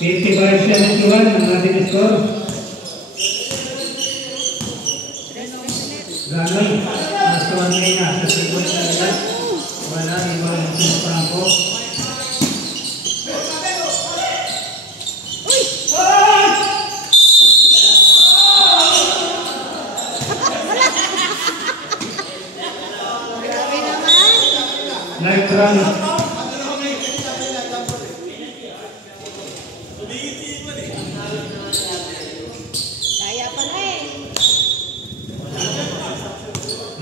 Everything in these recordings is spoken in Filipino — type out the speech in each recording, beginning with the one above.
55-71 ang ating score. Gano'y nasuwan ngayon na sa sikon na agad. Wala, iwan ang sinapangko. Night run. Kaya pala eh.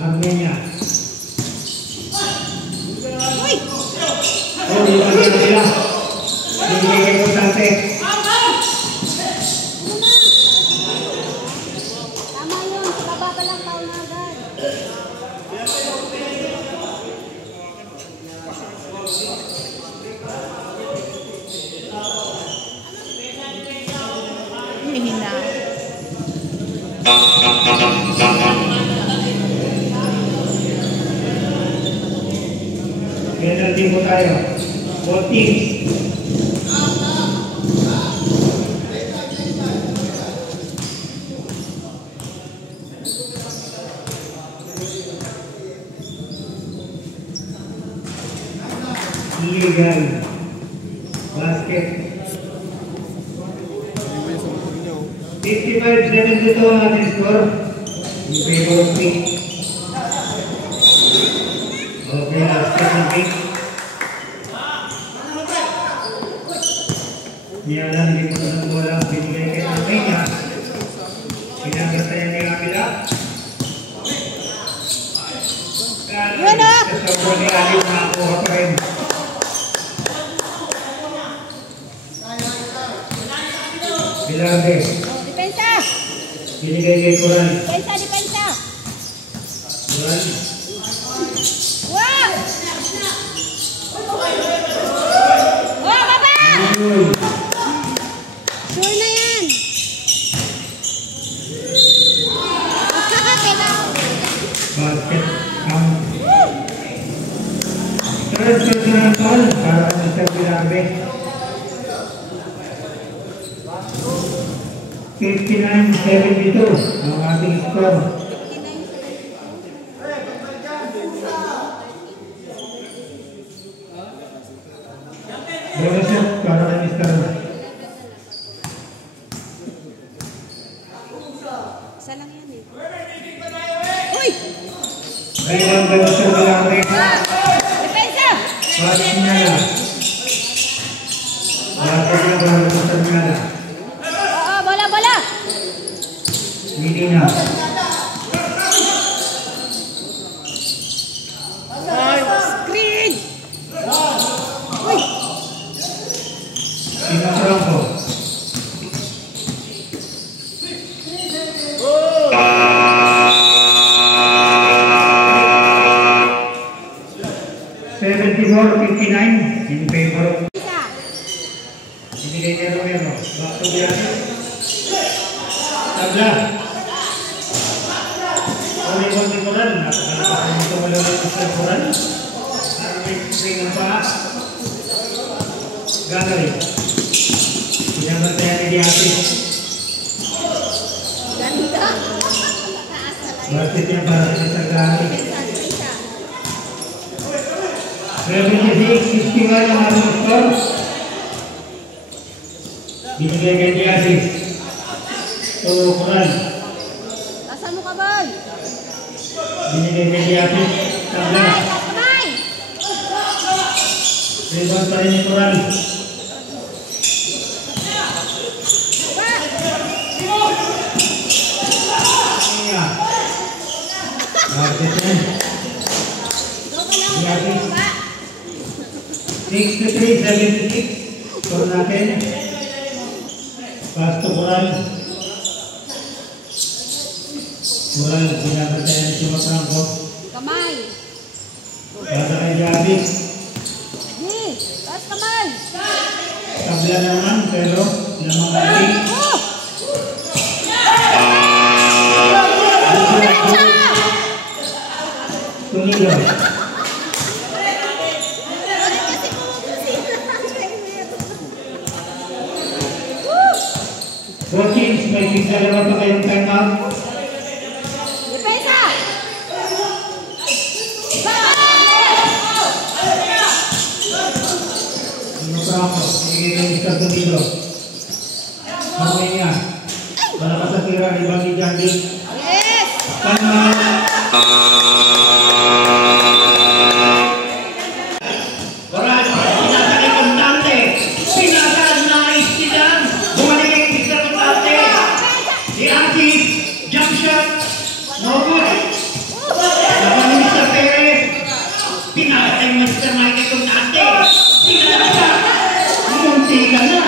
Armenia. Uy! Oh, yung kanya sila. Hindi kayo importante. Tama yun. Sa baba pa lang taon na agad. Hihina. Penalty po tayo. 14. Illegal. Basket. 55-72 ang ating score. In favor of Pink. Okay, last step ng Pink. Niyalan din mo ng bola. Binigay kay Armenia. Pinagatayan ni Amila. Yun o! Sa sobo ni Aliw nakakuha pa rin. Bilarde. Depensa! Binigay kay Coral. Depensa, depensa! Coral. Wow! Oh, baba! Ayun. Sure na yan! Basket count. Third personal foul para sa Mr. Bilarde. 59-72 ang ating score. Bonus shot para kay Mr. Isa lang yan eh. Uy! Rebound kay Mr. Bilarde. Depensa! Basket niya lang. Basket niya para kay Mr. Bilarde. Oo, bola, bola! Medina. Screen! Uy! Pinasarangko. In favor of Isa! Binigay niya Romero. Back to Bilarde. Tabla. Umikot ni Coral. Napakalakas nito malulog sa Coral. Armit ring ang paa. Gano'y. Pinabantayan ni Diati. Ganda! Basket niya para sa Sargani. Depensa! 76-61 ang ating score. Binigay kay Diati. So, Coral. Tasan mo ka, Bal? Binigay kay Diati. Tabla. Kamay! Kamay! Rebound pa rin ni Coral. Ba! Basket yan. Diati. 63-76. Score natin. Pass to Coral. Coral, binabantayan si Macranco. Kamay! Bata kay Diati. Sige! Taas kamay! Tabla naman, pero lamang natin. Oh! Tumigo. Bakit kasi pumupusin? Coachings, may dalawa pa kayong time out. Depensa! Bravo, nagiging Mr. Domingo. Mamay niya. Malakas sa tira ni Bagi Jandi. Yes! Oras, pinasakay kong Dante. Pinasakay na istilan. Bumalik ang Mr. Dante. Si Angie, jump shot. No good. Laban ni Mr. Perez. Pinasakay Mr. Michael kong Dante. Pinasakay. Munti ka na.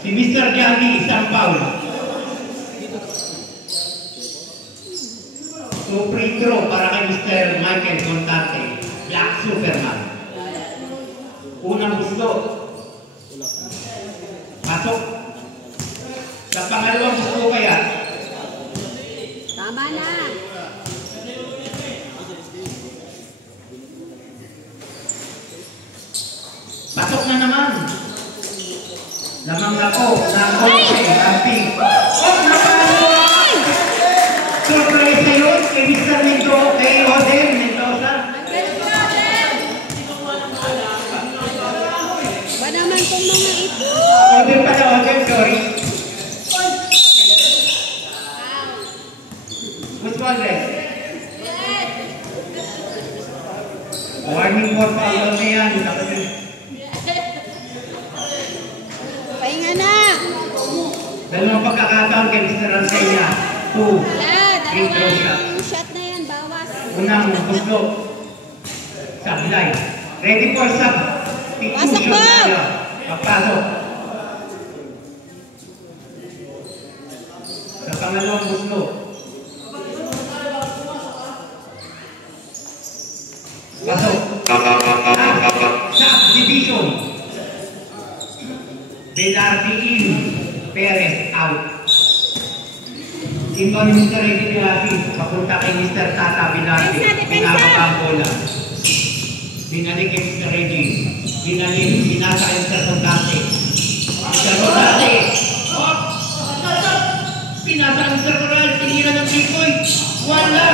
Si Mr. Jandi, isang foul. So free throw para kay Mr. Michael Contante. Black Superman. Unang gusto. Pasok. Sa pangalawang gusto kaya. Tama na! Pasok na naman. Lamang na po. Nang-okay. Amping. Oh, napalo! Surprise na yun kay Mr. Mendoza. Kay Odin Mendoza. Ba naman kung mga ito? Odin pala. Odin, sorry. Which one then? Warning for foul na yan. Pahinga na! Dalawang pagkakataon kay Mr. Ansaya. 2. Wala, Free throw shot. dalawang shot na yan, bawas. Unang gusto. Sablay. Ready for sub. Pasok mo! Pagpasok. Sa pangalawang gusto. Pasok. Subdivision. Belardi in. Perez out. Timba ni Mr. Reggie Pilati. Papunta kay Mr. Tata Belardi. Pinabak ang bola. Binalik kay Mr. Reggie. Binalik. Pinasa kay Mr. Contante. Mr. Contante. Pinasa kay Mr. Coral. Tinira ng 3 points. Wala.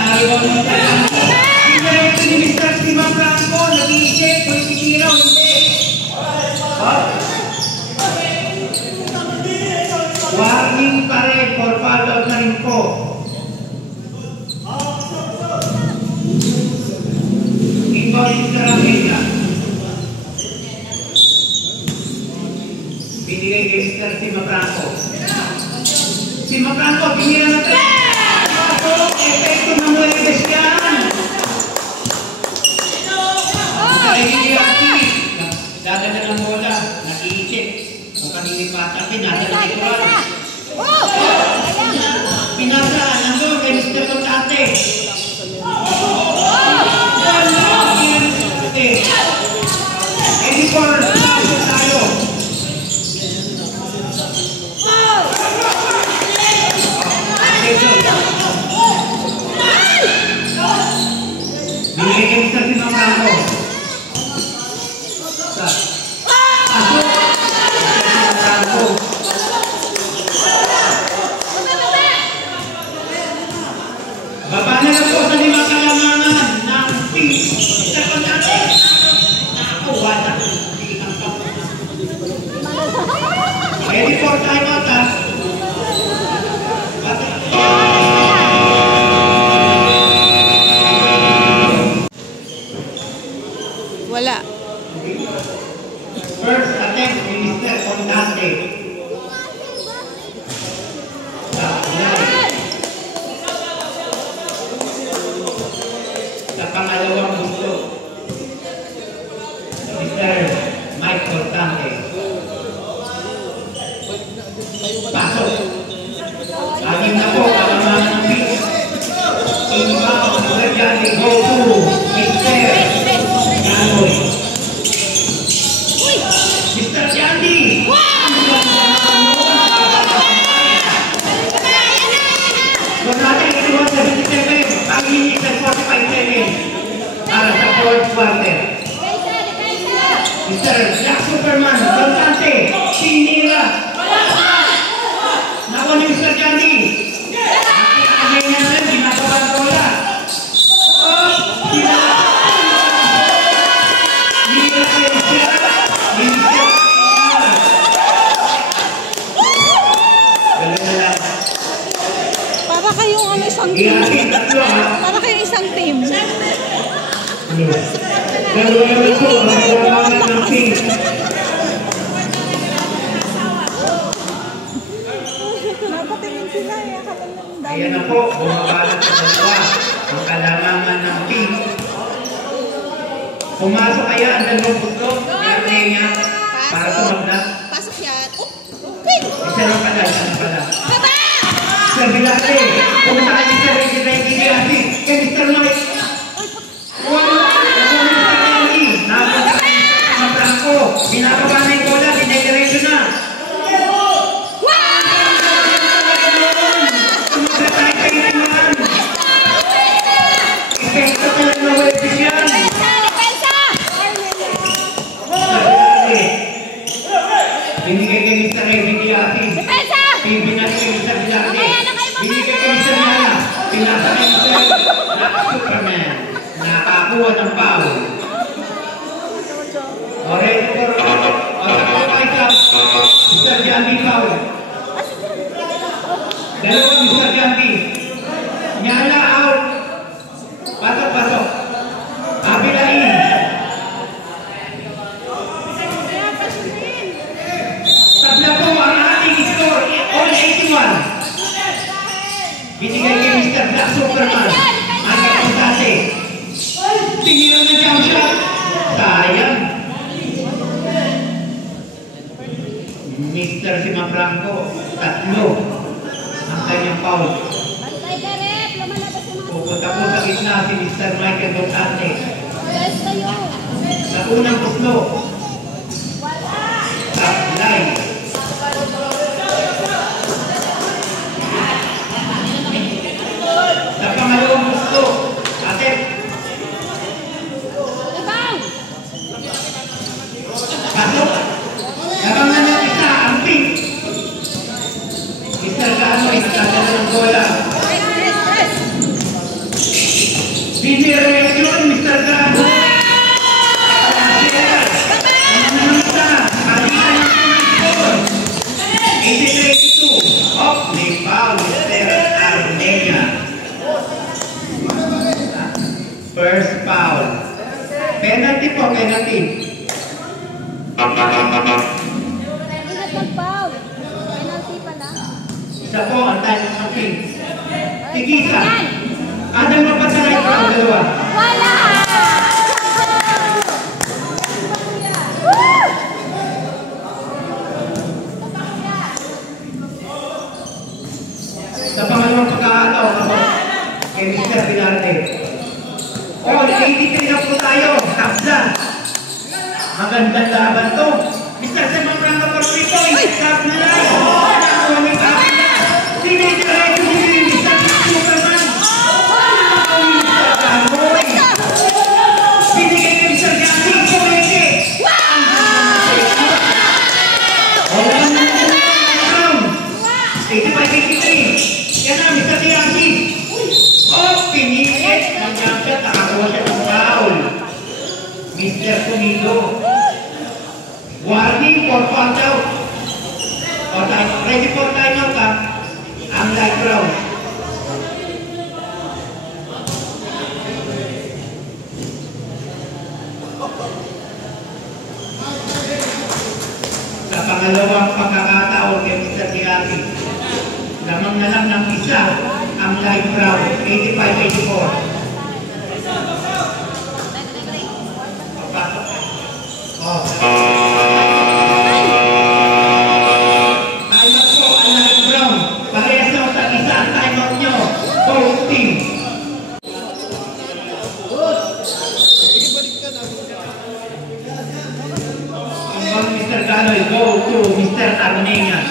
Nariwan ng Mr. Contante. Pinareto ni Mr. Sima Franco. Nag-iisip. Kung tinira o hindi. Warning pa rin for foul out na rin po. Ikaw yung Saramega. Binigay kay Mr. Sima Franco. Sima Franco, binira na tayo. Epekto na mo yung desyan. Dadala ng bola, nag-iisip. Kung kanini pata, pinasa na ito. Pinasa, nandun kay Mr. Contante. Ready for tayo. Binigay kay Mr. Sima Franco. Baba na lang po sa 5 kalamangan ng pink. Mr. Contante. Nakakuha na. Ready for time out, ha? Wala. First attempt ni Mr. Contante. Sa pangalawang gusto. Mr. Mike Contante. Pasok. Anim na po, kalamangan ng pitch. Inbound, Sergiani, go to Mr. Ganoy. Mr. Jandi! Kung natin ituwa sa 57, pag-inig sa 45 seconds para sa fourth quarter. Mr. Black Superman, Dante, Sinira. Nakuha ni Mr. Gandhi. Nakikagay na rin, ginagawa ang bola. Oh, sila. Nila kayo siya. Nila. Galing na lang. Para kayong ano, isang team. Para kayong isang team. Gano'n po, ang ng team. Napatingin sila eh. Akala ng dami. Ayan na po, bumabalat sa dalawa ang kalamangan ng team. Pumasok kaya ang dalawang puto, meron niya, para tumagnas. Pasok yan. Okay. Isa lang pala, isa lang pala. Baba! Sir Vilate, pumunta kay Mr. Reggie, kay Mr. Mike. Napunta kay Mr. Franco, binababa na yung bola, dinediretso na. Tumagatay kayo naman. Epekto talaga na webis yan. Binigay kay Mr. Reggie, pinag kay Mr. Vilate, binigay kay Mr. Nala, pinasa kay Mr. Superman, nakakuha ng foul. Alright, Mr. Jambi foul. Dalawa Mr. Jambi. Nyala out. Pasok. Abilain. Tabla po ang ating score. All 81. Binigay kay Mr. Black Superman. Ang kapatate. Tinira na jump shot. Sayang. Mr. Sima Franco, tatlo ang kanyang foul. Pupunta po sa gitna si Mr. Michael Duterte. Sa unang puslo. Top line. Sa pangalawang puslo. Atep. Pasok. Nabangan ng isa ang pink. Mr. Gano'y natagala ng bola. Binireaksyon, Mr. Gano. Nananamita. Alisan ng score. 83-2. Off, may foul, Mr. Armenia. First foul. Penalty po, penalty. Isa po ang time ng pink. Tigisa. Adang mapatay ko ang dalawa. Wala! Sa pangalawang pagkakataw ako kay Mr. Vilarte. Oh, 83 na po tayo. Tabla. Magandang laban to. Mr. Simon Franco for 3 points. Tap na lang. Nakuha may tap na. Dinidiretso si Mr. Superman. Nakuha ni Mr. Ganoy. Binigay kay Mr. Gandhi. Kumeke. Wala na naman. 85-83. Yan na, Mr. Gandhi. Oh, pinigit. Nandiyan siya. Nakakuha siya ng foul. Mr. Tumido. Warning for foul out. Ready for timeout ka. Ang light round. Sa pangalawang pagkakataon kay Mr. Tiaki, lamang na lang ng isa ang light round. 85-84. Oh. Timeout po ang light round. Parehas na sa isa ang timeout nyo. Both team. Ang Mr. Ganoy, go to Mr. Armenia.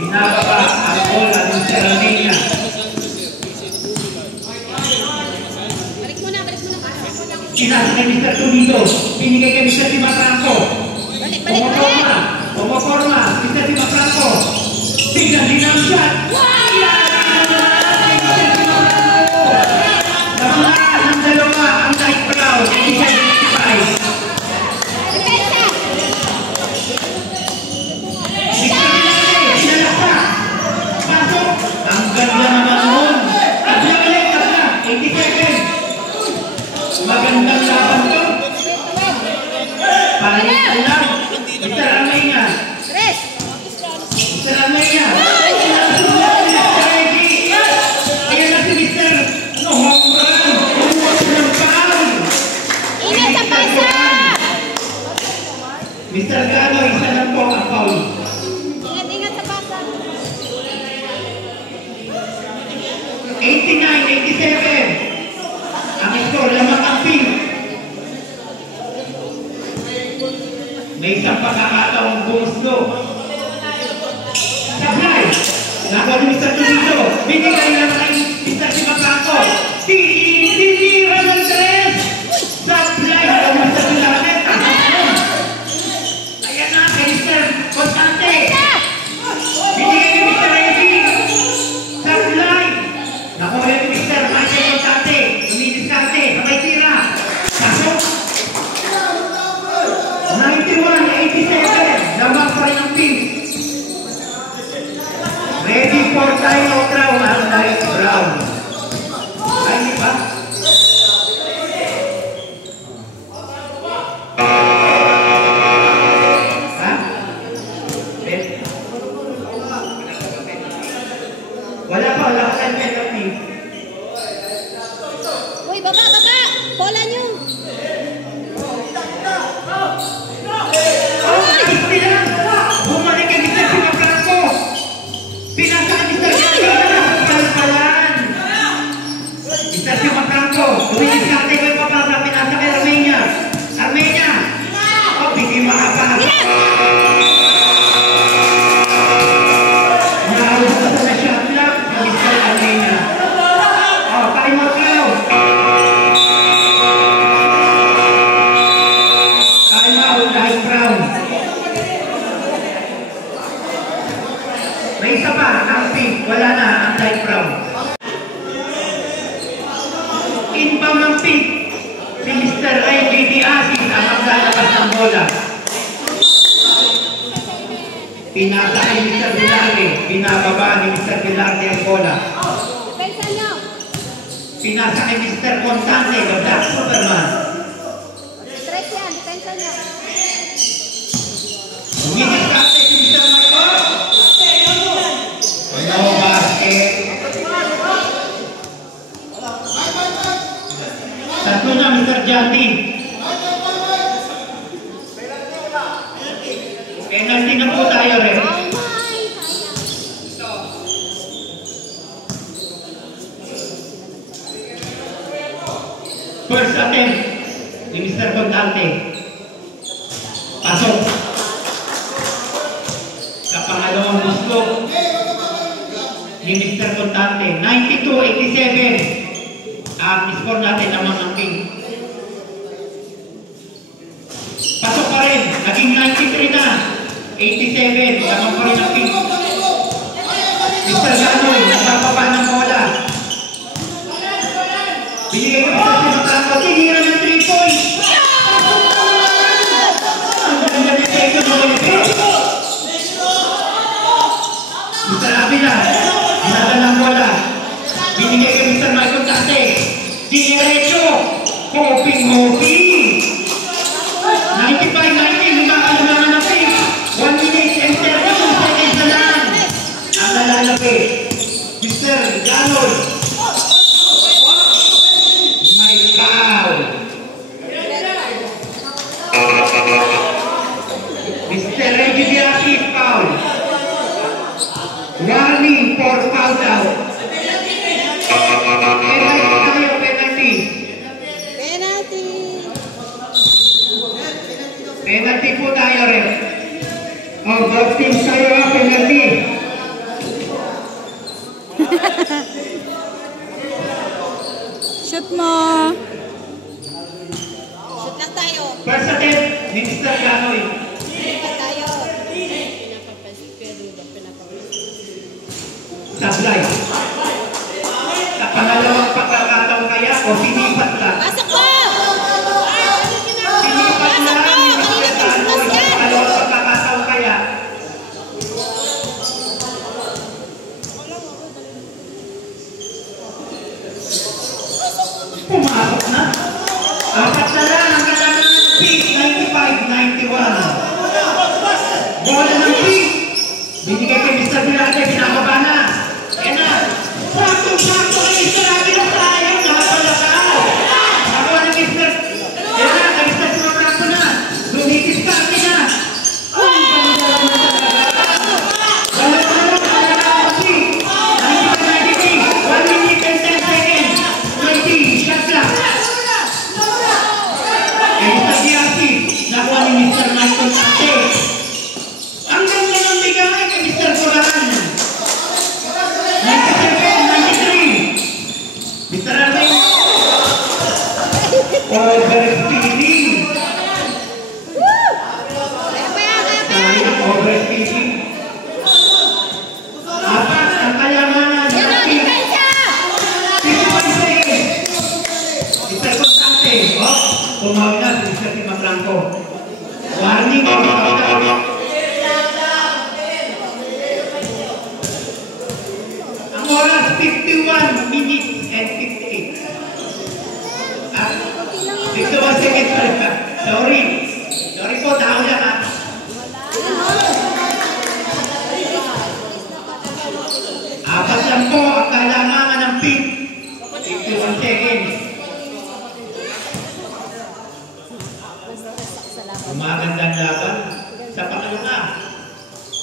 Binababa ang bola ng Mr. Armenia. Balik mo na. Pinasa kay Mr. Tulido. Pinigay kay Mr. Timafranco. Pumaporma. Pumaporma. Mr. Timafranco. Biglang dinang shot. Namangaan ng dalawa ang light brown. 85. Ang ganda naman noon. Tabla ulit, tabla. 87. Magandang laban to. Palitan lang. Mr. Amaya. Mr. Amaya. Ayan na si Mr. Home run. Umuot ng foul. Ingat sa pasa! Mr. Gano, isa lang po ang foul. Ingat sa pasa. 89-87. Ang score lamang ang pink. May isang pagkakataong gusto. Sablay. Nakuha ni Mr. Tulido. Binigay lang kay Mr. Timafranco. Tinira ng tres. Sablay. Nakuha ni Mr. Tulido. Ayan na kay Mr. Constante. Binigay ni Mr. Eddie. Sablay. Nakuha ni Mr. Michael Constante. Dumidiskarte. Sabay tira. Pasok. 91-87. Lamang pa rin ang pink. Ready for time out round ang light brown. Ay, di ba? Ha? Wala pa tayong penalty. Uy, baba! Bola nyo! Bumalik kay Mr. Timafranco. Pinasa kay Mr. Timafranco. Palpalan. Mr. Timafranco. Dumidiskarte kay Papabla. Pinasa kay Armenia. Armenia. Oh, bigay makapag. Nakalabas na shot lang kay Mr. Armenia. Oh, time out now. Time out, light brown. May isa pa, ang pink. Wala na, ang light brown. Inbound ng pink. Si Mr. Reggie Diazis ang maglalabas ng bola. Pinasa kay Mr. Velarde. Pinababa ni Mr. Velarde ang bola. Pensa nyo! Pinasa kay Mr. Constante, the Black Superman. Stress yan, pensa nyo! Dumidiskarte si Mr. Michael. No basket. Tatlo na, Mr. Jati. Penalty na po tayo rin. First attempt ni Mr. Constante. Pasok. Sa pangalawang gusto ni Mr. Constante. 92-87. Ang score natin naman ang pink. Pasok pa rin. Naging 93 na. 87. Naman pa rin ang pink. Mr. Ganoy, nagpapapa ng bola. Binigay ko Mr. Timafranco. Tinira ng 3 points. Ang ganda ng epekto ng epekto. Mr. Avila, nada ng bola. Binigay kay Mr. Michael Tate. Diretso. Hoping. 95-90. Lumakalungan ng pink. 1 minute and 32 seconds na lang. Ang nalalapit. Mr. Ganoy. May foul. Mr. Reggie Diazis, foul. Warning for foul out. Penalty. Penalty po tayo rin. Both teams tayo ang penalty. Shoot mo! First attempt, ni Mr. Ganoy. Sablay. Sa pangalawang pagkakataon kaya o sinipat lang? Pasok mo! Sinipat lang ni Mr. Ganoy sa pangalawang pagkakataon kaya? Pumasok na. Apat na lang ang kalaman ng pick, 95-91. Bola ng pick. Binigay kay Mr. Vilarte, pinababa na. Yan na. Sakto-sakto kay Mr. Avila sayang. Nakapalakaw. Nakuha ng Mr. Yan na, kay Mr. Sumabrangko na. Lumitis ka, atin na. Ang ganda naman talaga. Wala na lang, kaya na ang pick. 95-93. 1 minute and 10 seconds. 20, shot clock. Kay Mr. Diasi, nakuha ni Mr. Michael Tate. Ang ganda ng bigay kay Mr. Coran. 97-93. Mr. Arvin. Overspeeding. Sayang, overspeeding. Apat ang kayamanan ng ating 51 seconds. Mr. Constante. Tumawag na si Mr. Tima Blanco. Warning o tumawag. Ang oras 51 minutes and 58. 51 seconds pa rin pa. Sorry. Sorry po, tao lang ha. Apat lang po ang kailangan ng pick. 51 seconds. Magandang laban sa pangalawa.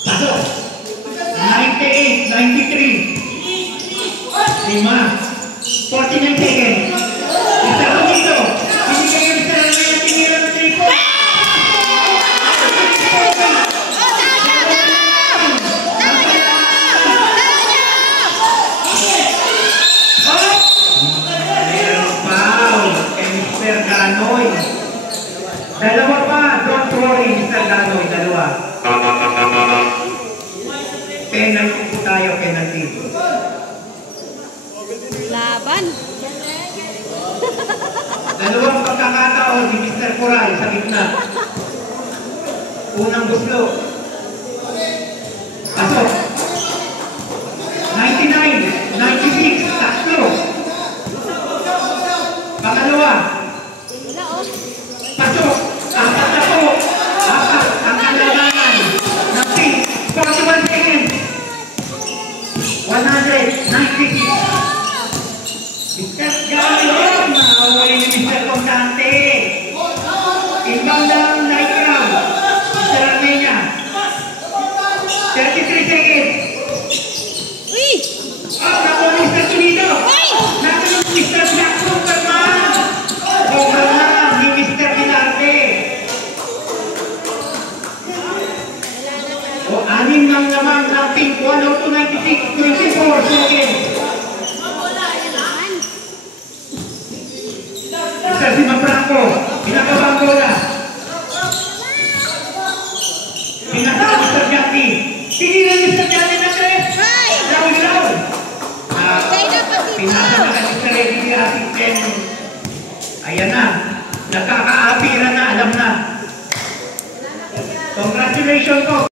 Pasok. 98-93. 49 seconds. Mr. Bonito. Binigay yung Mr. Arvin at tinira ng 3 points. Mayroong foul kay Mr. Ganoy. Dalawa pa, don't worry, Mr. Ganoy, dalawa. Penalty po tayo, penalty. Laban. Dalawang pagkakataon ni Mr. Coral sa gitna. Unang buslo. Pasok. 99, 96, tatlo. Pangalawa. Pasok. Apat na po. Apat ang kailangan ng pick. 41 seconds. 196. Mr. Ganoy, mahuli ni Mr. Constante. Inbound lang na ikaw. Mr. Armenia. 33 seconds. Uy! Nakuha ni Mr. Tunido. Nakuha ni Mr. Black Superman. Over na ni Mr. Vilarte. O, anim lang naman ang pink. 102.96. 24 seconds. Mr. Tima Blanco, pinakabang bola. Pinakabang Mr. Jackie. Tinilan Mr. Jackie na 3. Law-law. Pinakabang Mr. Eddie Assistant. Ayan na. Nagkakaapira na, alam na. Congratulations po.